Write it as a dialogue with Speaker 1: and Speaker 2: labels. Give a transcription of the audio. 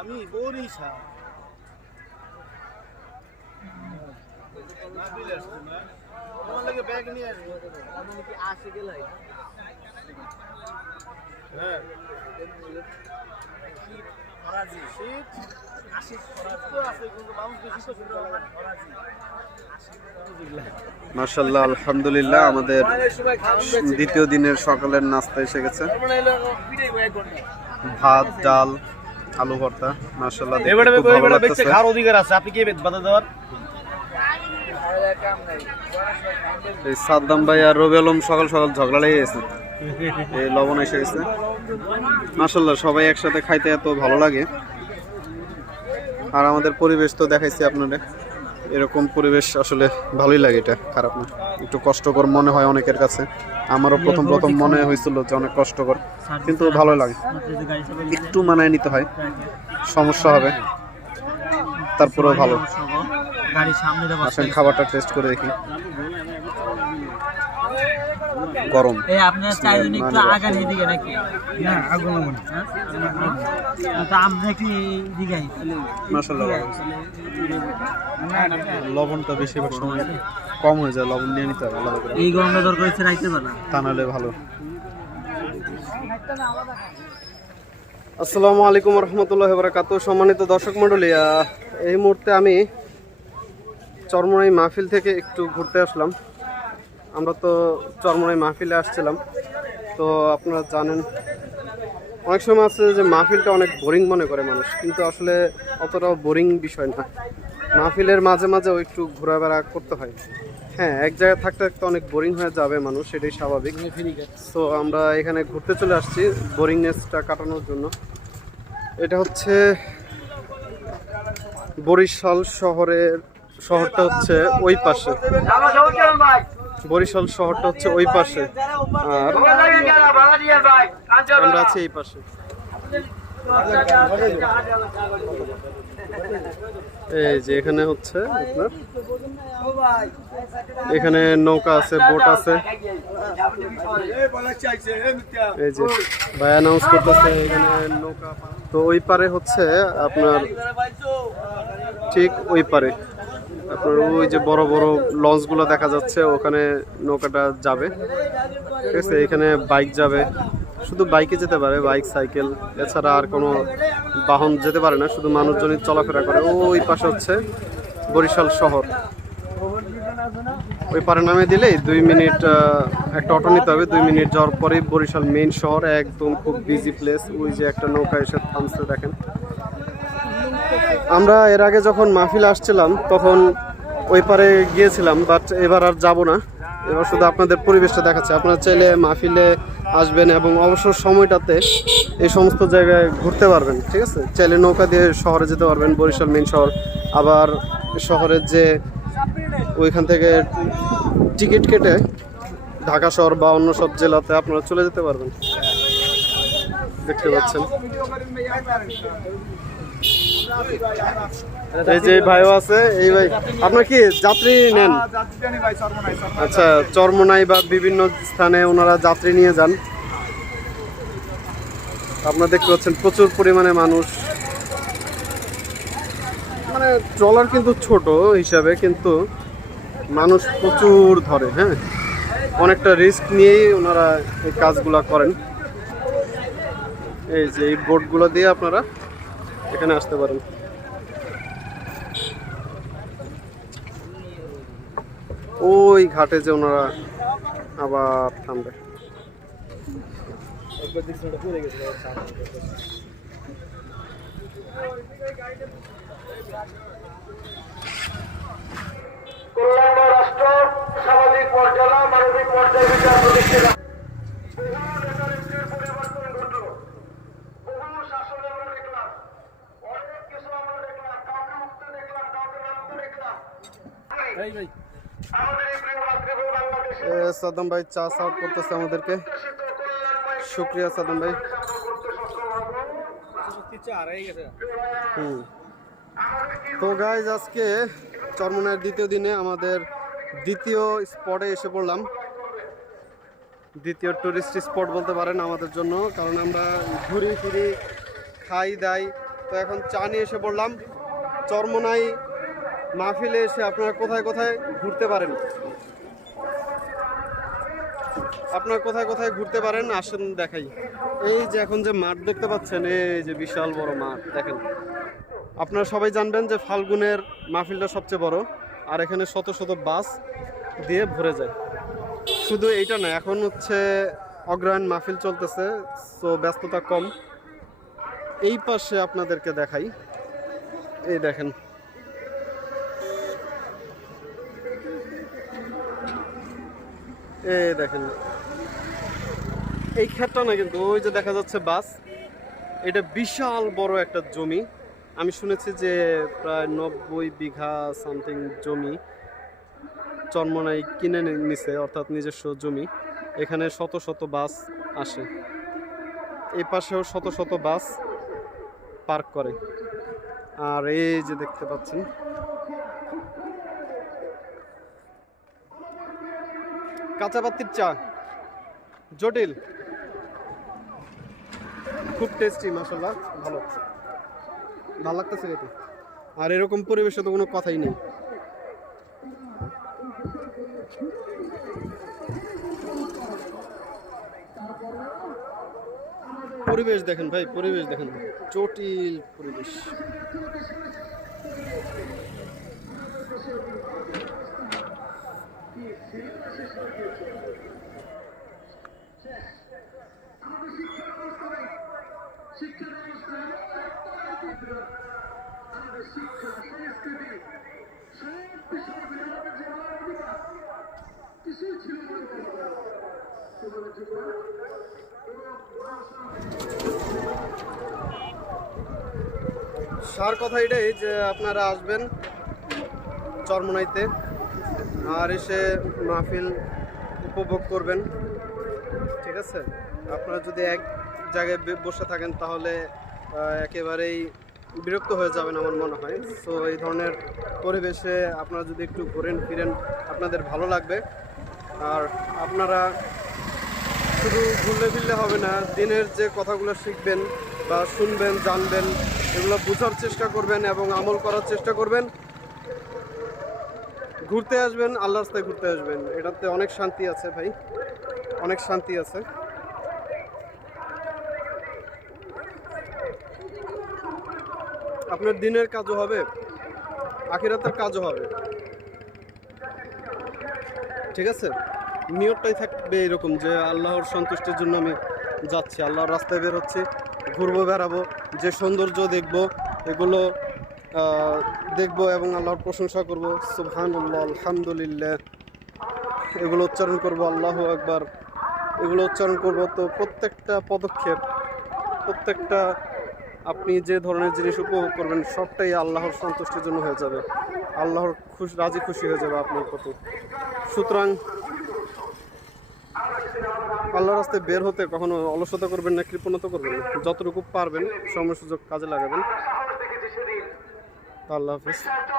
Speaker 1: আমি বরিশা বিলে তোমার লাগে ব্যাগ নিয়ে আসব।
Speaker 2: আসে গেলাই
Speaker 1: হ্যাঁ।
Speaker 2: ফরাজি।
Speaker 1: শীত
Speaker 3: আলহামদুলিল্লাহ আমাদের দ্বিতীয় দিনের সকালের নাস্তা এসে গেছে।
Speaker 2: মানে
Speaker 3: ভাত ডাল আলু ভর্তা মাসাল্লাহ
Speaker 1: এবারে এবারে বেচে খাওয়ার অধিকার আছে আপনি কি বাধা দেওয়ার?
Speaker 3: এই সাদ্দাম ভাই আর রবি আলম সকাল সকাল ঝগড়া লেগে গেছে। এই লবণ এসে গেছে। মাসাল্লাহ সবাই একসাথে খাইতে এত ভালো লাগে। আর আমাদের পরিবেশ তো দেখাইছি আপনাদের। এরকম পরিবেশ আসলে ভালোই লাগে এটা খারাপ না। একটু কষ্টকর মনে হয় অনেকের কাছে। আমারও প্রথম প্রথম মনে হয়েছিল যে অনেক কষ্টকর কিন্তু ভালো লাগে। একটু মানায় নিতে হয়। সমস্যা হবে। তারপরেও ভালো। আসেন খাবারটা টেস্ট করে দেখি। গরম।
Speaker 2: এই আপনার চাইজন একটু আগান এদিকে নাকি? না আগুন মনে তো আমরা কি এদিকে
Speaker 3: মাসাল্লাহ লবণটা বেশিরভাগ সময় কম হয়ে যায় লবণ নিয়ে নিতে হবে আলাদা করে।
Speaker 2: এই গরমটা দরকার হচ্ছে রাইতে পারা
Speaker 3: তা নাহলে ভালো। আসসালামু আলাইকুম রহমতুল্লাহ বরাকাতু। সম্মানিত দর্শক মণ্ডলী এই মুহূর্তে আমি চরমনাই মাহফিল থেকে একটু ঘুরতে আসলাম। আমরা তো চরমনাই মাহফিলে আসছিলাম। তো আপনারা জানেন অনেক সময় আছে যে মাহফিলটা অনেক বোরিং মনে করে মানুষ কিন্তু আসলে অতটাও বোরিং বিষয় না। মাহফিলের মাঝে মাঝেও একটু ঘোরাফেরা করতে হয়। হ্যাঁ এক জায়গায় থাকতে থাকতে অনেক বোরিং হয়ে যাবে মানুষ সেটাই স্বাভাবিক। তো আমরা এখানে ঘুরতে চলে আসছি বোরিংনেসটা কাটানোর জন্য। এটা হচ্ছে বরিশাল শহরের শহরটা হচ্ছে ওই পাশে। বরিশাল শহরটা হচ্ছে ওই পাশে। আর আমরা আছি এই পাশে। এই যে এখানে হচ্ছে আপনার, এখানে নৌকা আছে, বোট আছে। এই যে ভাই অ্যানাউন্স করতেছে এখানে নৌকা। তো ওই পারে হচ্ছে আপনার ঠিক ওই পারে। আপনার ওই যে বড় বড় লঞ্চগুলো দেখা যাচ্ছে, ওখানে নৌকাটা যাবে। ঠিক আছে, এখানে বাইক যাবে। শুধু বাইকে যেতে পারে, বাইক, সাইকেল, এছাড়া আর কোনো বাহন যেতে পারে না, শুধু মানুষজনই চলাফেরা করে। ওই পাশে হচ্ছে বরিশাল শহর। ওই পারে নামে দিলেই দুই মিনিট একটা অটো নিতে হবে। দুই মিনিট যাওয়ার পরেই বরিশাল মেইন শহর, একদম খুব বিজি প্লেস ওই যে একটা নৌকা এসে থামছে, দেখেন। আমরা এর আগে যখন মাহফিল আসছিলাম, তখন ওই পারে গিয়েছিলাম বাট এবার আর যাব না। এবার শুধু আপনাদের পরিবেশটা দেখাচ্ছে। আপনারা চাইলে মাহফিলে আসবেন এবং অবসর সময়টাতে এই সমস্ত জায়গায় ঘুরতে পারবেন, ঠিক আছে? চাইলে নৌকা দিয়ে শহরে যেতে পারবেন, বরিশাল মেন শহর। আবার শহরের যে ওইখান থেকে টিকিট কেটে ঢাকা শহর বা অন্য সব জেলাতে আপনারা চলে যেতে পারবেন। দেখতে পাচ্ছেন। এই যে ভাইও আছে, এই ভাই। আপনার কি যাত্রী নেন? আচ্ছা চরমনাই বা বিভিন্ন স্থানে ওনারা যাত্রী নিয়ে যান। আপনারা দেখতে পাচ্ছেন, প্রচুর পরিমাণে মানুষ। মানে ট্রলার কিন্তু ছোট হিসাবে, কিন্তু মানুষ প্রচুর ধরে হ্যাঁ? অনেকটা রিস্ক নিয়েই ওনারা এই কাজগুলা করেন। এই যে, এই বোটগুলো দিয়ে আপনারা এখানে আসতে পারেন। ওই ঘাটে যে ওনারা আবার থামবে।
Speaker 4: কল্যাণ রাষ্ট্র, সামাজিক মর্যাদা মানবিক মর্যাদা
Speaker 3: সাদ্দাম ভাই চা সার্ভ করতেছে আমাদেরকে। শুক্রিয়া সাদ্দাম ভাই। হুম। তো গাইজ আজকে চরমনের দ্বিতীয় দিনে আমাদের দ্বিতীয় স্পটে এসে পড়লাম। দ্বিতীয় টুরিস্ট স্পট বলতে পারেন আমাদের জন্য কারণ আমরা ঘুরি ফিরি খাই দাই। তো এখন চা নিয়ে এসে পড়লাম। চরমনাই মাহফিলে এসে আপনারা কোথায় কোথায় ঘুরতে পারেন? আপনারা কোথায় কোথায় ঘুরতে পারেন? আসেন, দেখাই। এই যে এখন যে মাঠ দেখতে পাচ্ছেন, এই যে বিশাল বড় মাঠ, দেখেন। আপনারা সবাই জানবেন যে ফাল্গুনের মাহফিলটা সবচেয়ে বড়, আর এখানে শত শত বাস দিয়ে ভরে যায়। শুধু এইটা না, এখন হচ্ছে অগ্রহায়ণ মাহফিল চলতেছে তো ব্যস্ততা কম। এই পাশে আপনাদেরকে দেখাই। এই দেখেন। এই দেখেন। এই ক্ষেতটা না কিন্তু, ওই যে দেখা যাচ্ছে বাস, এটা বিশাল বড় একটা জমি। আমি শুনেছি যে প্রায় নব্বই বিঘা সামথিং জমি চন্মনাই কিনে নিছে, অর্থাৎ নিজস্ব জমি। এখানে শত শত বাস আসে। এই পাশেও শত শত বাস পার্ক করে। আর এই যে দেখতে পাচ্ছেন কাঁচা পাত্তির চা। জটিল। খুব টেস্টি মাসাল্লাহ ভালো। ভালো লাগতেছে খেতে। আর এরকম পরিবেশে তো কোনো কথাই নেই। পরিবেশ দেখেন ভাই, পরিবেশ দেখেন। জটিল পরিবেশ। সার কথা এটাই যে আপনারা আসবেন চরমনাইতে আর এসে মাহফিল উপভোগ করবেন, ঠিক আছে? আপনারা যদি এক জায়গায় বসে থাকেন তাহলে একেবারেই বিরক্ত হয়ে যাবেন আমার মনে হয়। সো এই ধরনের পরিবেশে আপনারা যদি একটু ঘোরেন, ফিরেন, আপনাদের ভালো লাগবে। আর আপনারা শুধু ঘুরলে ফিরলে হবে না, দিনের যে কথাগুলো শিখবেন বা শুনবেন, জানবেন, এগুলো বোঝার চেষ্টা করবেন এবং আমল করার চেষ্টা করবেন। ঘুরতে আসবেন আল্লাহ রাস্তায় ঘুরতে আসবেন। এটাতে অনেক শান্তি আছে ভাই। অনেক শান্তি আছে। আপনার দিনের কাজও হবে, আখিরাতের কাজও হবে। ঠিক আছে? নিয়তটাই থাকবে এরকম যে আল্লাহর সন্তুষ্টির জন্য আমি যাচ্ছি। আল্লাহর রাস্তায় বের হচ্ছি, ঘুরবো, বেড়াবো, যে সৌন্দর্য দেখব, এগুলো দেখব এবং আল্লাহর প্রশংসা করব। সুবহানাল্লাহ, আলহামদুলিল্লাহ। এগুলো উচ্চারণ করব, আল্লাহ একবার এগুলো উচ্চারণ করব তো প্রত্যেকটা পদক্ষেপ, প্রত্যেকটা আপনি যে ধরনের জিনিস উপভোগ করবেন, সবটাই আল্লাহর সন্তুষ্টির জন্য হয়ে যাবে। আল্লাহর খুশ রাজি খুশি হয়ে যাবে আপনার প্রতি। সুতরাং আল্লাহর রাস্তায় বের হতে কখনো অলসতা করবেন না, কৃপণতা করবেন না। যতটুকু পারবেন, সময় সুযোগ কাজে লাগাবেন। আল্লাহ হাফিজ।